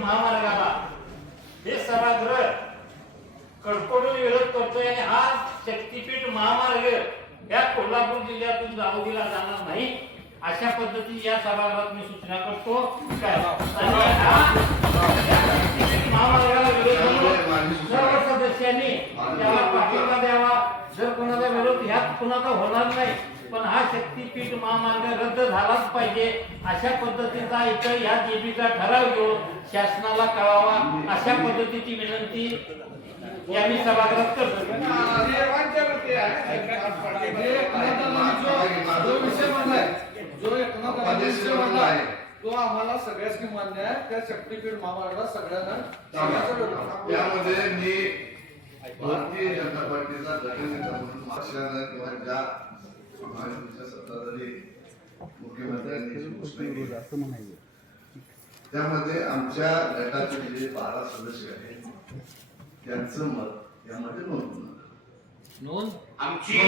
महामार्गाला हे सभागृह कडकडून विरोध करतोय आणि हा शक्तीपीठ महामार्ग या कोल्हापूर जिल्ह्यातून जाऊ दिला जाणार नाही अशा पद्धती या सभागृहात मी सूचना करतो। महामार्गाला विरोध सर्व सदस्यांनी त्याला पाठिंबा द्यावा। जर कोणाचा विरोध ह्यात कोणाचा होणार नाही, पण हा शक्तीपीठ महामार्ग रद्द झालाच पाहिजे अशा पद्धतीचा इथं या जेबीचा ठराव घेऊन शासनाला कळावा अशा पद्धतीची विनंती या मी सभागृहात करतो। तो आम्हाला सगळ्यांनी मान्य आहे। त्या शक्तीपीठ महामार्गाला सगळ्यांना त्यामध्ये मी भारतीय जनता पार्टीचा गटनेता म्हणून पक्षानं किंवा ज्या महायुतीच्या सत्ताधारी मुख्यमंत्र्यांनी घोषणा केली त्यामध्ये आमच्या गटाचे जे 12 सदस्य आहेत त्यांचं मत यामध्ये नोंद आमची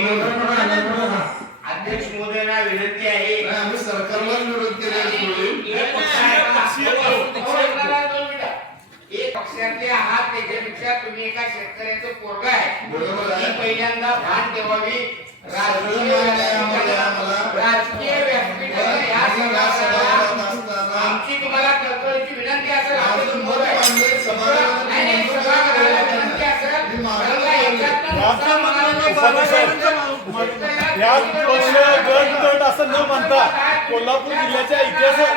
अध्यक्ष महोदयांना विनंती आहे। आम्ही सरकारला विरोध केलेला एक पक्षाचे आहात त्याच्यापेक्षा तुम्ही एका शेतकऱ्याचं पोरग आहे पहिल्यांदा भान ठेवावी। राजकीय व्यासपीठ आमची तुम्हाला कळकळीची विनंती असेल असं न म्हणता कोल्हापूर जिल्ह्याच्या इतिहासात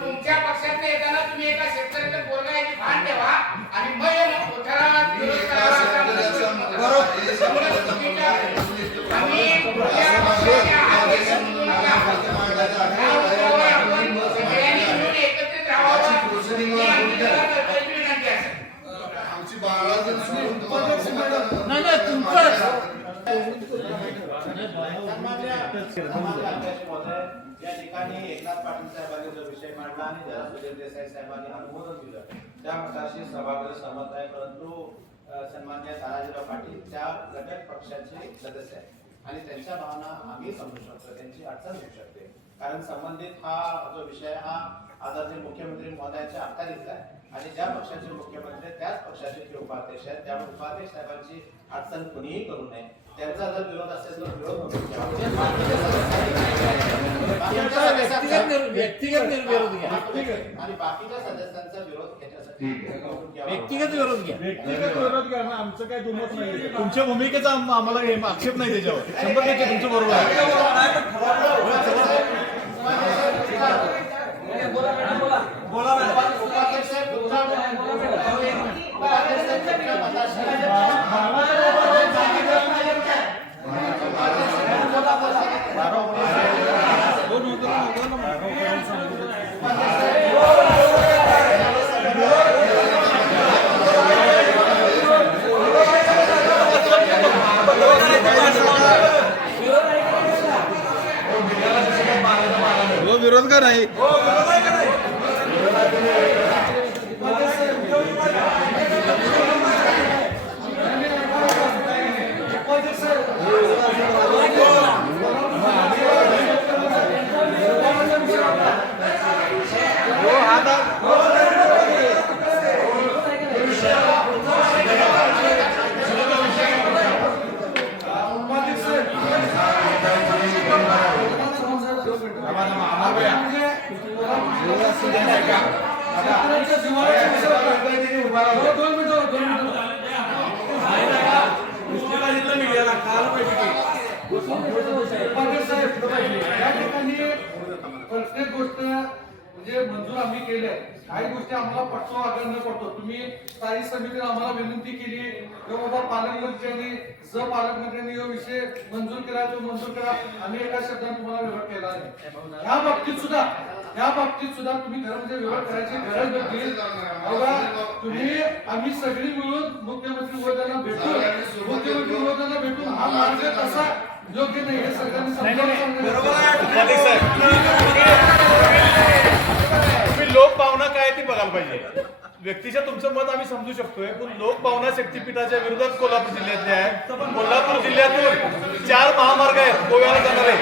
तुमच्या पक्षात येताना तुम्ही एका शेतकऱ्याचं पोरगा याची भान ठेवा आणि मग ठरावात विरोध करावा। एकत्रित राहावं आमची 12 जण या ठिकाणी एकनाथ पाटील साहेबांनी जो विषय मांडला आणि सुजय देसाई साहेबांनी अनुमोदन दिलं त्या मताशी सभागृह सहमत आहे। परंतु सन्माननीय तानाजीराव पाटील त्या घटक पक्षाचे सदस्य आहेत आणि त्यांच्या भावना आम्ही समजू शकतो, त्यांची अडचण होऊ शकते। कारण संबंधित हा जो विषय हा आदरणीय मुख्यमंत्री महोदयांच्या अखत्यारीतला आहे आणि ज्या पक्षाचे मुख्यमंत्री त्याच पक्षाचे ते उपाध्यक्ष आहेत, त्यामुळे उपाध्यक्ष साहेबांची अडचण कुणीही करू नये। त्यांचा जर विरोध असेल तर विरोध व्यक्तिगत विरोध घ्या आणि बाकीच्या सदस्यांचा विरोध याच्यासाठी व्यक्तिगत विरोध घ्या। व्यक्तिगत विरोध करणं आमचं काय दुमत नाही। तुमच्या भूमिकेचा आम्हाला आक्षेप नाही त्याच्यावर 100% तुमचं बरोबर विरोध का नाही। प्रत्येक गोष्ट म्हणजे मंजूर आम्ही केल्या, काही गोष्टी आम्हाला पटतो अगर न पडतो। तुम्ही स्थायी समितीने आम्हाला विनंती केली किंवा पालकमंत्र्यांनी पालकमंत्र्यांनी हा विषय मंजूर केला, तो मंजूर करा, आम्ही एका शब्दाने तुम्हाला विरोध केला नाही। ह्या बाबतीत सुद्धा तुम्ही घरामध्ये विरोध करायची गरज नव्हती। तुम्ही आम्ही सगळी मिळून मुख्यमंत्री महोदयांना भेटून हा मार्ग कसा योग्य नाही हे सगळ्यांनी समजावून तुम्ही लोकभावना काय ती बघायला पाहिजे। व्यक्तीच्या तुमचं मत आम्ही समजू शकतोय, पण लोकभावना शक्तीपीठाच्या विरोधात कोल्हापूर जिल्ह्यातले आहेत। कोल्हापूर जिल्ह्यातून 4 महामार्ग आहेत गोव्याला जाणारे।